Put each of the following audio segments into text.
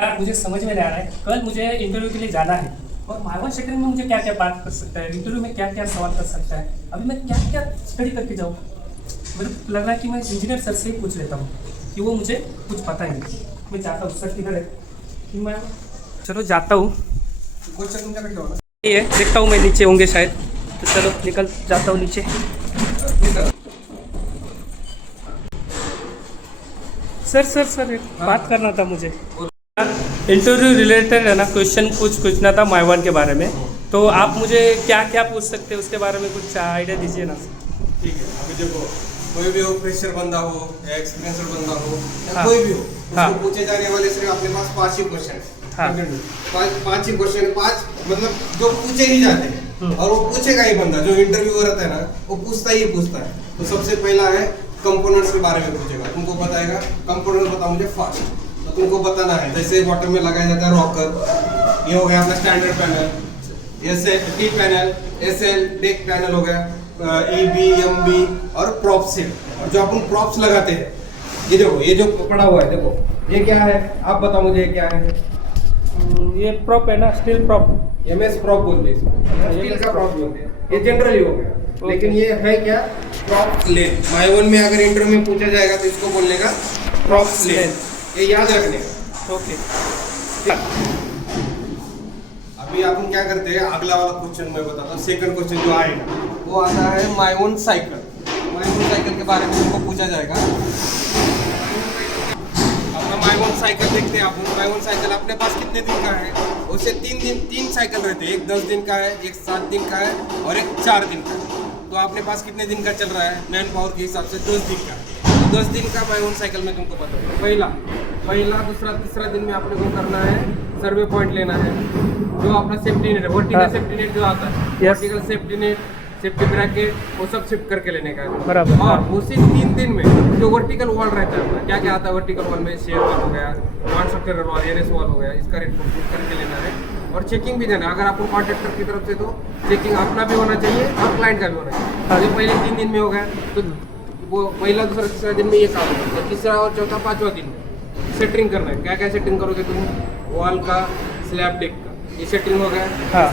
यार मुझे समझ में नहीं आ रहा है। कल मुझे इंटरव्यू के लिए जाना है और माइवन सेटिंग में मुझे क्या क्या बात कर सकता है, इंटरव्यू में क्या क्या सवाल कर सकता है, अभी मैं क्या क्या स्टडी करके जाऊँ। मुझे लग रहा है कि मैं इंजीनियर सर से ही पूछ लेता हूँ कि वो मुझे कुछ पता ही नहीं। मैं जाता हूँ, सर किधर है कि मैं चलो जाता हूँ। ये देखता हूँ मैं नीचे होंगे शायद, तो चलो निकल जाता हूँ नीचे। सर सर सर एक बात करना था मुझे। इंटरव्यू रिलेटेड है ना, क्वेश्चन पूछना था माइवन के बारे में। तो आप मुझे क्या क्या पूछ सकते हैं उसके बारे में कुछ आइडिया दीजिए ना। ठीक है, अभी देखो कोई भी हो, फ्रेशर बंदा हो या एक्सपीरियंसर बंदा हो या हाँ, कोई भी हो, उसको हाँ, पूछे जाने वाले सिर्फ अपने पास 5 ही क्वेश्चन हाँ, पाँच ही क्वेश्चन, 5 मतलब जो पूछे ही जाते हैं और वो पूछेगा ही बंदा। जो इंटरव्यू रहता है ना, वो पूछता ही पूछता है। तो सबसे पहला है कंपोनेंट्स के बारे में पूछेगा, तुमको बताएगा कंपोनेंट बताओ मुझे फास्ट। तो तुमको बताना है जैसे वाटर में लगाया जाता है रॉकर, ये हो गया अपना standard panel, T panel, SL deck panel हो गया, ईबी एमबी और प्रॉप सेट। और जो अपन प्रॉप्स लगाते हैं, ये देखो ये जो पड़ा हुआ है, देखो ये क्या है, आप बताओ मुझे ये क्या है। ये प्रॉप है ना, स्टील प्रॉप। एमएस प्रॉप बोलते हैं इसको, स्टील का प्रॉप बोलते हैं। ये जनरली हो गया, लेकिन ये है क्या, प्रॉप लेन। माइवन में अगर इंटरव्यू में पूछा जाएगा तो इसको बोलने का प्रॉप लेन, ये याद रखने का। ओके, अभी अपन क्या करते हैं, अगला वाला क्वेश्चन मैं बताता हूँ। सेकंड क्वेश्चन जो आएगा वो आता है माइवन साइकिल। माइवन साइकिल के बारे में तुमको पूछा जाएगा। अपना माइवन साइकिल देखते हैं अपन। माइवन साइकिल अपने पास कितने दिन का है, उसे 3 साइकिल रहते हैं। एक 10 दिन का है, एक 7 दिन का है और एक 4 दिन का है। तो अपने पास कितने दिन का चल रहा है, मैन पावर के हिसाब से 10 दिन का है। तो 10 दिन का माइवन साइकिल में तुमको पता है। पहला दूसरा तीसरा दिन में अपने को करना है, सर्वे पॉइंट लेना है। जो अपना सेफ्टी नेट है, वर्टिकल सेफ्टी नेट जो आता है, vertical safety net, safety bracket, वो सब शिफ्ट करके लेने का है बराबर। और उसी 3 दिन में जो वर्टिकल वॉल रहता है अपना, क्या क्या आता है वर्टिकल वॉल में, शेयर वॉल हो गया, non structural wall, NS wall हो गया, इसका रेट करके लेना है। और चेकिंग भी देना है। अगर आपको कॉन्ट्रैक्टर की तरफ से तो चेकिंग अपना भी होना चाहिए और क्लाइंट का भी होना चाहिए। जो पहले 3 दिन में हो गया तो वो पहला दूसरा तीसरा दिन में ये काम होगा। तो तीसरा और चौथा पांचवा दिन में सेटरिंग करना है। क्या क्या सेटिंग करोगे तुम, वॉल का, स्लैब डेक का, ये सेटिंग हो गया। हाँ।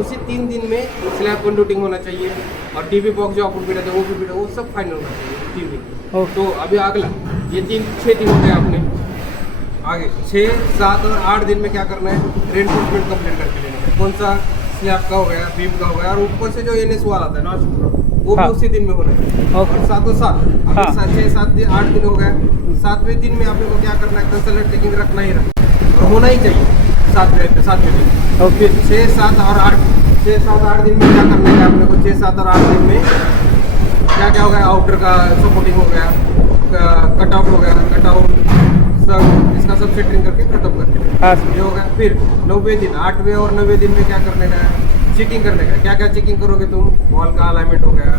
उसी 3 दिन में स्लैब कंडक्टिंग होना चाहिए और टीवी बॉक्स जो अपन बिठा था वो भी बिठा, वो सब फाइनल होना चाहिए 3 दिन। ओके। तो अभी अगला ये 6 दिन हो गए आपने। आगे 6, 7 और 8 दिन में क्या करना है, रेनफोर्समेंट कंप्लीट करके लेना है। कौन सा, स्लैब का हो गया, बीम का हो गया और ऊपर से जो एनएस वाला आता है ना, वो भी हाँ। उसी दिन में होना है। ओके। और 7 हाँ। 6, 7 दिन 8 दिन हो गए। 7वें दिन में आपने को क्या करना है, कंसल्टेंट चेकिंग रखना ही रखना और होना ही चाहिए 7वें दिन। ओके। 6, 7 और 8 6, 7, 8 दिन में क्या करना है आपने को, 6, 7 और 8 दिन में क्या क्या हो गया, आउटर का सपोर्टिंग हो गया, कटआउट हो गया, कटआउट सब इसका सब सेटिंग करके खत्म करके हाँ। ये हो गया। फिर 9वें दिन, 8वें और 9वें दिन में क्या करने का है, चेकिंग करने का। क्या क्या चेकिंग करोगे तुम, वॉल का अलाइनमेंट हो गया,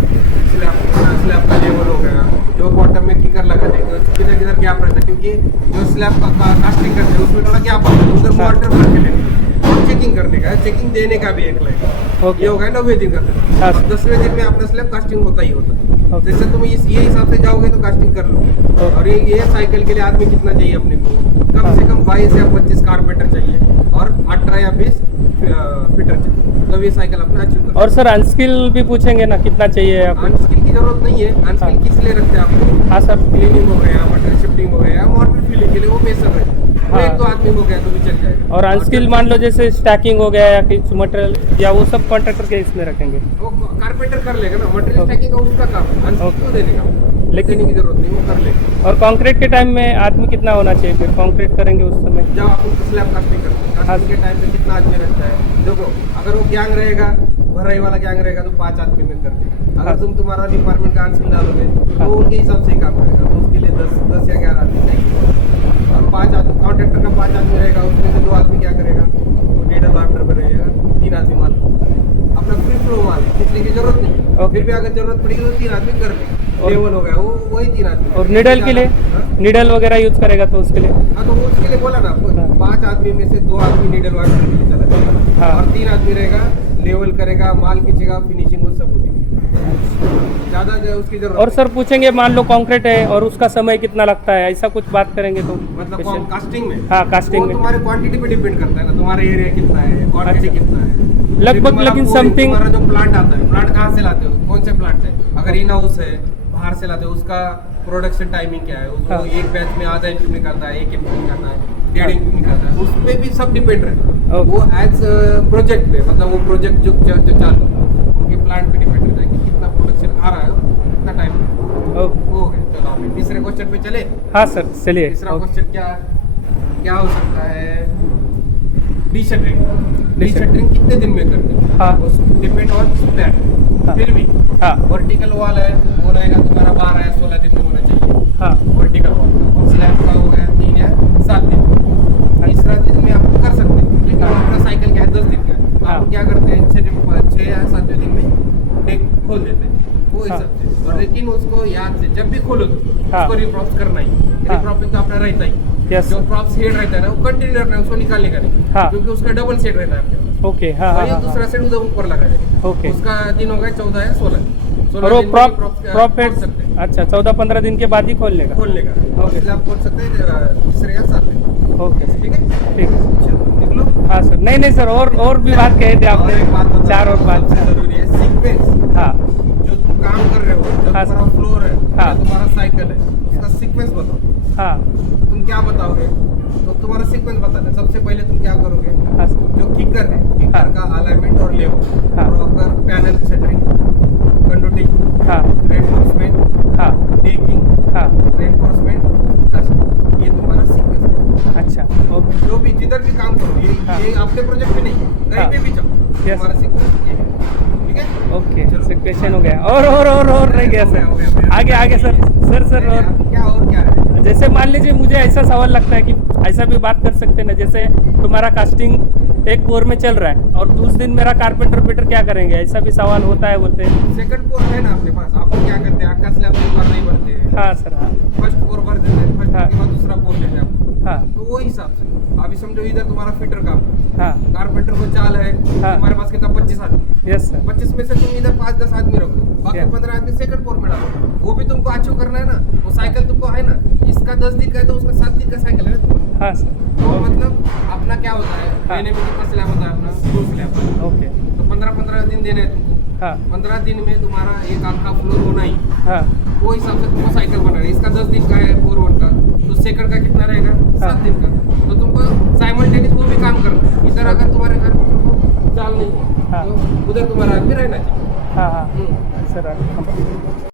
स्लैब का लेवल हो गया, जो बॉटम में किकर लगा देंगे, किधर किधर गैप रहता है, क्योंकि जो स्लैब का कास्टिंग करते हैं उसमें थोड़ा गैप आता है, उधर वाटर भर के लेंगे और चेकिंग करने का है। चेकिंग देने का भी एक लाइन। ओके। ये हो गया 9वें दिन का। और 10वें दिन में अपना स्लैब कास्टिंग होता ही होता है। ओके। जैसे तुम ये हिसाब से जाओगे तो कास्टिंग कर लो। और ये साइकिल के लिए आदमी कितना चाहिए अपने को, कम से कम 22 या 25 कारपेंटर चाहिए और 18 या 20 फिटर चाहिए। तब ये साइकिल अपना अचीव कर। और सर अनस्किल भी पूछेंगे ना, कितना चाहिए आपको? अनस्किल की जरूरत नहीं है। अनस्किल किस लिए रखते हैं आपको, हाँ सर। क्लीनिंग हो गया, मटेरियल शिफ्टिंग हो गया, मॉडल फिलिंग के लिए वो मेसर है। हाँ। एक तो आदमी हो गया तो भी चल जाएगा। और अनस्किल मान लो जैसे स्टैकिंग हो गया या कुछ मटेरियल, या वो सब कॉन्ट्रैक्टर के इसमें रखेंगे? वो कारपेंटर कर लेगा ना, मटेरियल ओके। स्टैकिंग का उसका काम है। अनस्किल को देने का, लेकिन- देने की जरूरत नहीं, वो कर लेगा। और कंक्रीट के टाइम में आदमी कितना होना चाहिए फिर कंक्रीट करेंगे उस समय? जब आप स्लैब कास्टिंग करते हैं, कास्टिंग के टाइम पे कितना आदमी रहता है, देखो अगर वो गैंग रहेगा, भराई वाला गैंग रहेगा तो 5 आदमी में कर देगा। हाँ। अगर तुम्हारा डिपार्टमेंट का अनस्किल डालोगे तो वो उनके हिसाब से ही काम करेगा, तो उसके लिए 10 या 11 आदमी चाहिए। और 5 आदमी कॉन्ट्रैक्टर का 5 आदमी रहेगा, उसमें से 2 आदमी क्या करेगा, वो डीडर वाटर पर रहेगा, 3 आदमी माल अपना फ्री फ्लो माल है, खींचने की जरूरत नहीं। ओके। फिर भी अगर जरूरत पड़ेगी तो 3 आदमी कर लेंगे। और- लेवल हो गया वो वही 3 आदमी। और निडल के लिए, हाँ? निडल वगैरह यूज करेगा तो उसके लिए? हाँ, तो वो उसके लिए बोला ना आपको, हाँ। 5 आदमी में से 2 आदमी नीडल वाटर के लिए चला जाएगा। हाँ। और 3 आदमी रहेगा, लेवल करेगा, माल खींचेगा, फिनिशिंग वो सब होती है। ज्यादा जो उसकी जरूरत और नहीं। सर पूछेंगे मान लो कंक्रीट है और उसका समय कितना लगता है, ऐसा कुछ बात करेंगे तो मतलब कैसे? कास्टिंग में, हाँ, casting वो में। तुम्हारे क्वांटिटी पे डिपेंड करता है ना, तुम्हारा एरिया कितना है, क्वांटिटी अच्छा। कितना है। लगभग तुम्हारा लेकिन पूरी- something- तुम्हारा जो प्लांट आता है, प्लांट कहाँ से लाते हो, कौन से प्लांट से, अगर इन हाउस है बाहर से लाते हो, उसका प्रोडक्शन टाइमिंग क्या है, वो हाँ। एक बैच में आधा इंच निकलता है, एक इंच निकलता है, डेढ़ हाँ। इंच निकलता है, उस पे भी सब डिपेंड रहता है। ओके। वो एज प्रोजेक्ट पे, मतलब वो प्रोजेक्ट जो चालू उनके प्लांट पे डिपेंड रहता है कि कितना प्रोडक्शन आ रहा है, कितना टाइम ओके। हो गया। चलो आप तीसरे क्वेश्चन पे चले। हाँ सर चलिए। तीसरा ओके। क्वेश्चन क्या क्या हो सकता है, D shuttering. D Deshttering। Shuttering कितने दिन में करते हैं, हाँ। Depend on plan. हाँ। फिर भी हाँ। वर्टिकल वॉल है, वो रहेगा तुम्हारा 12 या 16 दिन में होना चाहिए, हाँ। Vertical wall. और स्लैब का हो गया 3 या 7 दिन। तीसरा दिन में आप कर सकते हैं, लेकिन अपना साइकिल क्या है 10 दिन का है। हाँ। आप क्या करते हैं 6 या 7 दिन में डेक खोल देते हैं, वो हाँ। हिसाब से। और लेकिन उसको याद से जब भी खोलो तो हाँ। उसको रिप्रॉप्स करना ही, हाँ। रिप्रॉपिंग तो अपना रहता ही। Yes, जो sir। प्रॉप्स हेड रहता है ना, वो कंटिन्यू रखना है, उसको निकालने का नहीं, हाँ। क्योंकि उसका डबल सेट रहता है आपके पास। ओके। हाँ और हाँ ये हाँ दूसरा हाँ। सेट उधर ऊपर लगा देगा। ओके। उसका दिन हो गया 14 या 16 और वो दिन में ही प्रॉफिट खोल सकते हैं, अच्छा 14-15 दिन के बाद ही खोलने का। खोलने का। ओके। इसलिए आप खोल सकते हैं तीसरे या 7 दिन। ओके सर, ठीक है, ठीक है। चलो देख लो। हाँ सर, नहीं नहीं सर, और भी बात कहे थे और एक बात आपने, बताओ, 4 और 5। सबसे जरूरी है सीक्वेंस। हाँ जो तुम काम कर रहे हो, जो हाँ, तुम्हारा फ्लोर है, हाँ। जो तुम्हारा साइकिल है, उसका सीक्वेंस बताओ। हाँ तुम क्या बताओगे, तो तुम्हारा सीक्वेंस बताना। सबसे पहले तुम क्या करोगे, हाँ सर। जो किकर है, किकर हाँ। का अलाइनमेंट और लेआउट, हाँ। प्रॉपर पैनल शटरिंग, कंडक्टिंग, हाँ रेनफोर्समेंट, हाँ टेकिंग, हाँ। रेनफोर्समेंट, कास्टिंग, ये तुम्हारा सीक्वेंस है। अच्छा ओके। जो भी जिधर भी काम करो, हाँ। ये अपने प्रोजेक्ट में नहीं, कहीं हाँ। पे भी जाओ, Yes। तुम्हारा सीक्वेंस ये है। ठीक है, ओके चलो। सर, क्वेश्चन हो गया। और रह गया हो गया, हो सर। गया। आगे आगे सर सर और क्या है, जैसे मान लीजिए मुझे ऐसा सवाल लगता है कि ऐसा भी बात कर सकते हैं ना, जैसे तुम्हारा कास्टिंग एक फ्लोर में चल रहा है और उस दिन मेरा कारपेंटर फिटर क्या करेंगे, ऐसा भी सवाल होता है बोलते हैं। सेकंड फ्लोर है ना अपने पास, आप क्या करते हैं, आपका स्लैब एक बार नहीं भरते हैं, हाँ सर। हाँ फर्स्ट फ्लोर भर देते हैं, फर्स्ट हाँ। के बाद दूसरा फ्लोर लेते हैं आप। हाँ तो वो हिसाब से अभी समझो इधर तुम्हारा फिटर काम, हाँ। कारपेंटर को चाल है, हाँ। तुम्हारे पास कितना 25 आदमी, यस सर। 25 में से तुम इधर 5-10 आदमी रखो, बाकी Yeah। 15 आदमी सेकंड फ्लोर में डालो। वो भी तुमको अचीव करना है ना, वो साइकिल तुमको है ना, इसका 10 दिन का है तो उसका 7 दिन का साइकिल है ना तुम्हारा। हाँ सर। तो मतलब अपना क्या होता है, हाँ। महीने में कितना स्लैब होता है अपना, 2 स्लैब। ओके। तो 15-15 दिन देने हैं तुमको, हाँ 15 दिन में तुम्हारा एक आध का फ्लोर होना ही, हाँ वो हिसाब से तुमको साइकिल बनाना है। इसका 10 दिन का है 4-1 का, तो सेकंड का कितना रहेगा, 7 दिन का। तो तुमको साइमल्टेनियस वो भी काम करना है। इधर अगर तुम्हारे घर चाल नहीं है, हाँ। तो उधर तुम्हारा आदमी रहना चाहिए। हाँ हाँ सर।